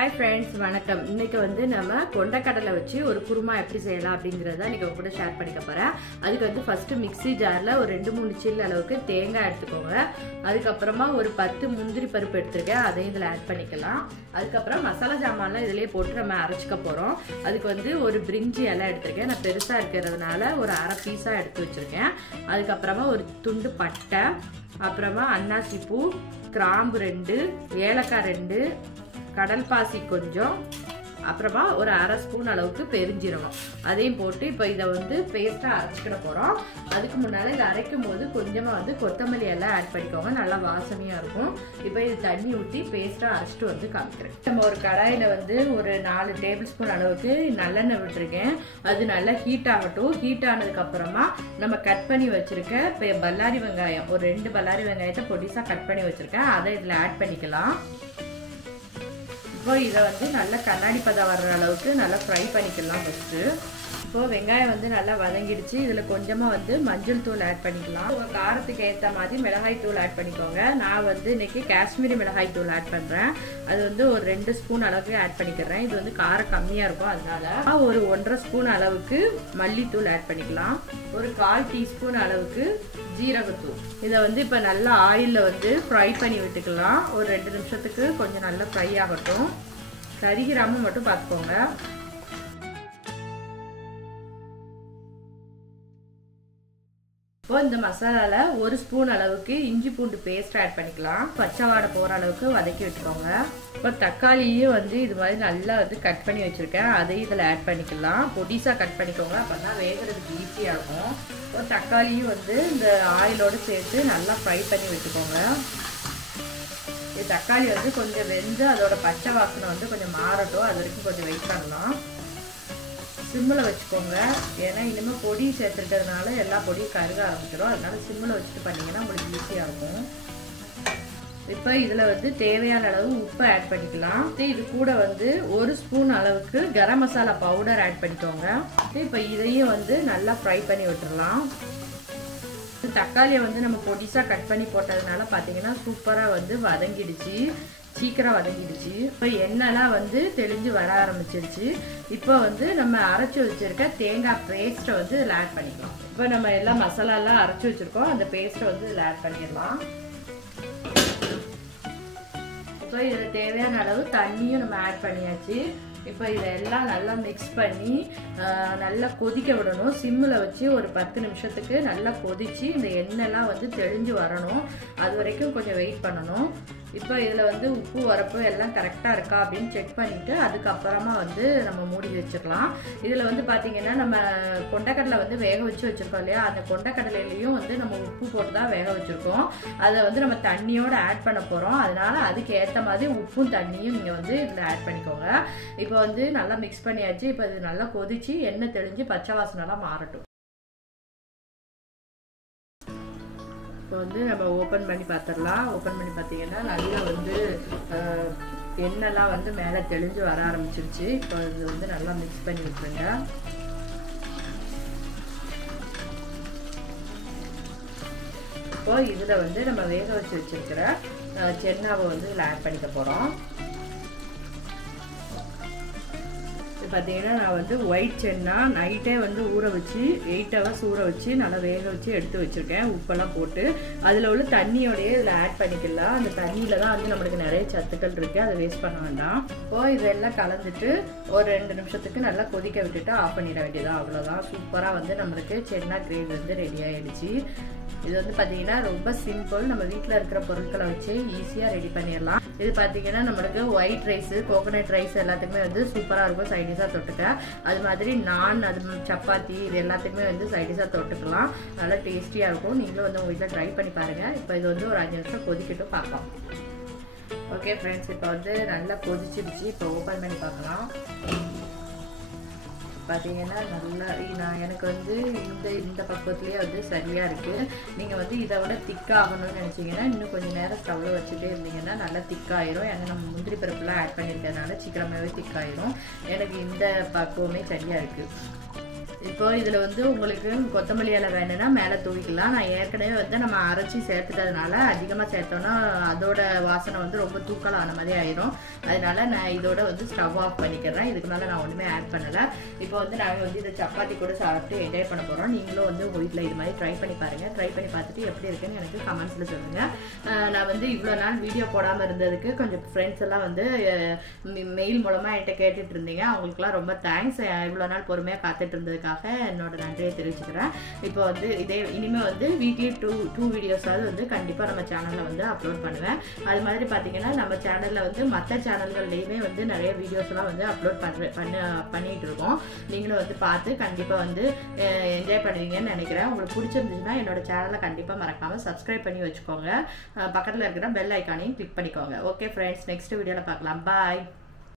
Hi friends, வணக்கம். இன்னைக்கு வந்து நம்ம கொண்டக்கடலை வச்சு ஒரு குருமா எப்படி செய்யலாம் அப்படிங்கிறத இன்னைக்கு உங்க கூட ஷேர் பண்ணிக்க போறேன். அதுக்கு வந்து ஃபர்ஸ்ட் மிக்ஸி ஜார்ல ஒரு 2-3 சில்லு அளவுக்கு தேங்காய் எடுத்துக்கோங்க. அதுக்கப்புறமா ஒரு 10 முந்திரி பருப்பு எடுத்துருக்கேன், அதையும் இதில் ஆட் பண்ணிக்கலாம். அதுக்கப்புறம் மசாலா ஜாமான்லாம் இதிலேயே போட்டு நம்ம அரைச்சிக்க போகிறோம். அதுக்கு வந்து ஒரு பிரிஞ்சி எல்லாம் எடுத்துருக்கேன், நான் பெருசாக இருக்கிறதுனால ஒரு அரை பீஸாக எடுத்து வச்சுருக்கேன். அதுக்கப்புறமா ஒரு துண்டு பட்டை, அப்புறமா அன்னாசி பூ, கிராம்பு 2, ஏலக்காய் 2, கடல் பாசி கொஞ்சம், அப்புறமா ஒரு அரை ஸ்பூன் அளவுக்கு பெருஞ்சீரகம் அதையும் போட்டு இப்போ இதை வந்து பேஸ்ட்டாக அரைச்சிக்கிட போகிறோம். அதுக்கு முன்னால் இதை அரைக்கும் போது கொஞ்சமாக வந்து கொத்தமல்லி எல்லாம் ஆட் பண்ணிக்கோங்க, நல்லா வாசனையாக இருக்கும். இப்போ இது தண்ணி ஊற்றி பேஸ்ட்டாக அரைச்சிட்டு வந்து காமிக்கிறேன். நம்ம ஒரு கடாயில் வந்து ஒரு 4 டேபிள் ஸ்பூன் அளவுக்கு நல்லெண்ணெய் விட்டுருக்கேன். அது நல்லா ஹீட் ஆகட்டும். ஹீட் ஆனதுக்கப்புறமா நம்ம கட் பண்ணி வச்சுருக்க இப்போ பல்லாரி வெங்காயம், ஒரு 2 பல்லாரி வெங்காயத்தை பொடிசாக கட் பண்ணி வச்சுருக்கேன், அதை இதில் ஆட் பண்ணிக்கலாம். இப்போ இதை வந்து நல்லா கண்ணாடி பதம் வர்ற அளவுக்கு நல்லா ஃப்ரை பண்ணிக்கலாம் ஃபஸ்ட்டு. இப்போ வெங்காயம் வந்து நல்லா வதங்கிடுச்சு. இதில் கொஞ்சமாக வந்து மஞ்சள் தூள் ஆட் பண்ணிக்கலாம். உங்கள் காரத்துக்கு ஏற்ற மாதிரி மிளகாய் தூள் ஆட் பண்ணிக்கோங்க. நான் வந்து இன்னைக்கு காஷ்மீரி மிளகாய் தூள் ஆட் பண்ணுறேன். அது வந்து ஒரு 2 ஸ்பூன் அளவுக்கு ஆட் பண்ணிக்கிறேன். இது வந்து காரம் கம்மியாக இருக்கும், அதனால ஒரு 1.5 ஸ்பூன் அளவுக்கு மல்லித்தூள் ஆட் பண்ணிக்கலாம். ஒரு 1/4 டீஸ்பூன் அளவுக்கு ஜீரகத்தூள். இதை வந்து இப்போ நல்லா ஆயிலில் வந்து ஃப்ரை பண்ணி விட்டுக்கலாம். ஒரு 2 நிமிஷத்துக்கு கொஞ்சம் நல்லா ஃப்ரை ஆகட்டும். கரிகிராம மட்டும் பார்த்துக்கோங்க. இப்போ இந்த மசாலாவில் 1 ஸ்பூன் அளவுக்கு இஞ்சி பூண்டு பேஸ்ட் ஆட் பண்ணிக்கலாம். பச்சை வாடை போகிற அளவுக்கு வதக்கி வச்சுக்கோங்க. இப்போ தக்காளியும் வந்து இது மாதிரி நல்லா வந்து கட் பண்ணி வச்சுருக்கேன், அதையும் இதில் ஆட் பண்ணிக்கலாம். பொடிசாக கட் பண்ணிக்கோங்க, அப்போ தான் வேகிறதுக்கு ஈஸியாக இருக்கும். இப்போ தக்காளியும் வந்து இந்த ஆயிலோடு சேர்த்து நல்லா ஃப்ரை பண்ணி வச்சுக்கோங்க. தக்காளி வந்து கொஞ்சம் வெந்து அதோட பச்சை வாசனை வந்து கொஞ்சம் மாறட்டும், அது வரைக்கும் கொஞ்சம் வெயிட் பண்ணலாம். சிம்மில் வச்சுக்கோங்க, ஏன்னா இனிமேல் பொடி சேர்த்துருக்கிறதுனால எல்லா பொடியும் கருக ஆரம்பிச்சிடும். அதனால சிம்மில் வச்சுட்டு பண்ணிங்கன்னா உங்களுக்கு ஈஸியாக இருக்கும். இப்போ இதில் வந்து தேவையான அளவு உப்பு ஆட் பண்ணிக்கலாம். இது கூட வந்து 1 ஸ்பூன் அளவுக்கு கரம் மசாலா பவுடர் ஆட் பண்ணிக்கோங்க. இப்போ இதையும் வந்து நல்லா ஃப்ரை பண்ணி விட்டுடலாம். தக்காளியை வந்து நம்ம பொடிசாக கட் பண்ணி போட்டதுனால பார்த்தீங்கன்னா சூப்பராக வந்து வதங்கிடுச்சு, சீக்கிரம் வதங்கிடுச்சு. இப்போ எண்ணெய்லாம் வந்து தெளிஞ்சு வர ஆரம்பிச்சிருச்சு. இப்போ வந்து நம்ம அரைச்சி வச்சுருக்க தேங்காய் பேஸ்ட்டை வந்து இதில் ஆட் பண்ணிக்கலாம். இப்போ நம்ம எல்லாம் மசாலாலாம் அரைச்சி வச்சுருக்கோம், அந்த பேஸ்ட்டை வந்து இதில் ஆட் பண்ணிடலாம். இப்போ இதில் தேவையான அளவு தண்ணியும் நம்ம ஆட் பண்ணியாச்சு. இப்போ இதெல்லாம் நல்லா மிக்ஸ் பண்ணி நல்லா கொதிக்க விடணும். சிம்மில் வச்சு ஒரு 10 நிமிஷத்துக்கு நல்லா கொதித்து இந்த எண்ணெய்லாம் வந்து தெளிஞ்சு வரணும், அது வரைக்கும் கொஞ்சம் வெயிட் பண்ணணும். இப்போ இதில் வந்து உப்பு உரப்பு எல்லாம் கரெக்டாக இருக்கா அப்படின்னு செக் பண்ணிவிட்டு அதுக்கப்புறமா வந்து நம்ம மூடி வச்சுக்கலாம். இதில் வந்து பார்த்திங்கன்னா நம்ம கொண்டக்கடலை வந்து வேக வச்சு வச்சுருக்கோம் இல்லையா, அந்த கொண்டக்கடலையிலையும் வந்து நம்ம உப்பு போட்டு தான் வேக வச்சுருக்கோம். அதை வந்து நம்ம தண்ணியோடு ஆட் பண்ண போகிறோம். அதனால் அதுக்கு ஏற்ற மாதிரி உப்பும் தண்ணியும் நீங்கள் வந்து இதில் ஆட் பண்ணிக்கோங்க. இப்போ வந்து நல்லா மிக்ஸ் பண்ணியாச்சு. இப்போ இது நல்லா கொதிச்சு எண்ணெய் தெளிஞ்சு பச்சை வாசனைலாம் மாறட்டும். இப்போ வந்து நம்ம ஓப்பன் பண்ணி பார்த்துடலாம். ஓப்பன் பண்ணி பார்த்தீங்கன்னா நல்லா வந்து எண்ணெய்லாம் வந்து மேலே தெளிஞ்சு வர ஆரம்பிச்சிருச்சு. இப்போ இது வந்து நல்லா மிக்ஸ் பண்ணி விட்டுருங்க. இப்போ இதில் வந்து நம்ம வேக வச்சு வச்சுருக்கிற சென்னாவை வந்து இதில் ஆட் பண்ணிக்க போகிறோம். பார்த்தீங்கன்னா நான் வந்து ஒயிட் சென்னா நைட்டே வந்து ஊற வச்சு 8 ஹவர்ஸ் ஊற வச்சு நல்லா வேக வச்சு எடுத்து வச்சுருக்கேன், உப்பெல்லாம் போட்டு. அதில் உள்ள தண்ணியோடையே இதில் ஆட் பண்ணிக்கலாம். அந்த தண்ணியில் தான் வந்து நம்மளுக்கு நிறைய சத்துக்கள் இருக்குது, அதை வேஸ்ட் பண்ண வேண்டாம். இப்போது இதெல்லாம் கலந்துட்டு ஒரு 2 நிமிஷத்துக்கு நல்லா கொதிக்க விட்டுட்டு ஆஃப் பண்ணிட வேண்டியதான், அவ்வளோதான். சூப்பராக வந்து நம்மளுக்கு சென்னா கிரேவி வந்து ரெடி ஆகிடுச்சு. இது வந்து பார்த்தீங்கன்னா ரொம்ப சிம்பிள், நம்ம வீட்டில் இருக்கிற பொருட்களை வச்சு ஈஸியாக ரெடி பண்ணிடலாம். இது பார்த்தீங்கன்னா நம்மளுக்கு ஒயிட் ரைஸு, கோகோனட் ரைஸ் எல்லாத்துக்குமே வந்து சூப்பராக இருக்கும் சைடிஷாக தொட்டுக்க. அது மாதிரி நான், அது சப்பாத்தி, இது எல்லாத்துக்குமே வந்து சைடிஷாக தொட்டுக்கலாம், நல்லா டேஸ்டியாக இருக்கும். நீங்களும் வந்து உங்கள் வீட்டில் ட்ரை பண்ணி பாருங்கள். இப்போ இது வந்து ஒரு 5 நிமிஷம் கொதிக்கிட்டும் பார்க்கலாம். ஓகே ஃப்ரெண்ட்ஸ், இப்போ வந்து நல்லா கொதிச்சிடுச்சு. இப்போ ஓப்பன் பண்ணி பார்க்கலாம். பார்த்தீங்கன்னா நல்லா எனக்கு வந்து இந்த பக்கத்துலேயே வந்து சரியாக இருக்குது. நீங்கள் வந்து இதை விட திக்காகணும்னு நினச்சிங்கன்னா இன்னும் கொஞ்சம் நேரம் ஸ்டவ்வில் வச்சுட்டே இருந்தீங்கன்னா நல்லா திக்காயிரும். ஏன்னா நம்ம முந்திரி பருப்புலாம் ஆட் பண்ணியிருக்கிறதுனால சீக்கிரமாகவே திக்காயிரும். எனக்கு இந்த பக்குவமே சரியாக இருக்குது. இப்போ இதில் வந்து உங்களுக்கு கொத்தமல்லி இலை வேணும்னா மேலே தூவிக்கலாம். நான் ஏற்கனவே வந்து நம்ம அரைச்சி சேர்த்துட்டதுனால அதிகமாக சேர்த்தோன்னா அதோட வாசனை வந்து ரொம்ப தூக்கலான மாதிரி ஆயிரும். அதனால நான் இதோட வந்து ஸ்டவ் ஆஃப் பண்ணிக்கிறேன். இதுக்கு மேலே நான் ஒன்றுமே ஆட் பண்ணலை. இப்போ வந்து நாங்கள் வந்து இதை சப்பாத்தி கூட சாப்பிட்டு என்ஜாய் பண்ண போகிறோம். நீங்களும் வந்து உங்கள் வீட்டில் இது மாதிரி ட்ரை பண்ணி பாருங்கள். ட்ரை பண்ணி பார்த்துட்டு எப்படி இருக்குன்னு எனக்கு கமெண்ட்ஸில் சொல்லுங்கள். நான் வந்து இவ்வளோ நாள் வீடியோ போடாமல் இருந்ததுக்கு கொஞ்சம் ஃப்ரெண்ட்ஸ் எல்லாம் வந்து மெயில் மூலமாக என்கிட்ட கேட்டுட்டு இருந்தீங்க. அவங்களுக்குலாம் ரொம்ப தேங்க்ஸ். இவ்வளோ நாள் பொறுமையாக காத்துட்டு இருந்ததுக்காக என்னோட நன்றியை தெரிவிச்சுக்கிறேன். இப்போ வந்து இனிமேல் வந்து வீக்லி டூ வீடியோஸாவது வந்து கண்டிப்பாக நம்ம சேனலில் வந்து அப்லோட் பண்ணுவேன். அது மாதிரி பார்த்தீங்கன்னா நம்ம சேனலில் வந்து மற்ற சேனல்கள்லேயுமே வந்து நிறைய வீடியோஸ்லாம் வந்து அப்லோட் பண்ணிட்டு இருக்கோம். நீங்களும் வந்து பார்த்து கண்டிப்பாக வந்து என்ஜாய் பண்ணுவீங்கன்னு நினைக்கிறேன். உங்களுக்கு பிடிச்சிருந்துச்சுன்னா என்னோட சேனலை கண்டிப்பாக மறக்காமல் சப்ஸ்கிரைப் பண்ணி வச்சுக்கோங்க. பக்கத்தில் இருக்கிற பெல் ஐக்கானையும் கிளிக் பண்ணிக்கோங்க. ஓகே ஃப்ரெண்ட்ஸ், நெக்ஸ்ட் வீடியோவில் பார்க்கலாம். பாய்.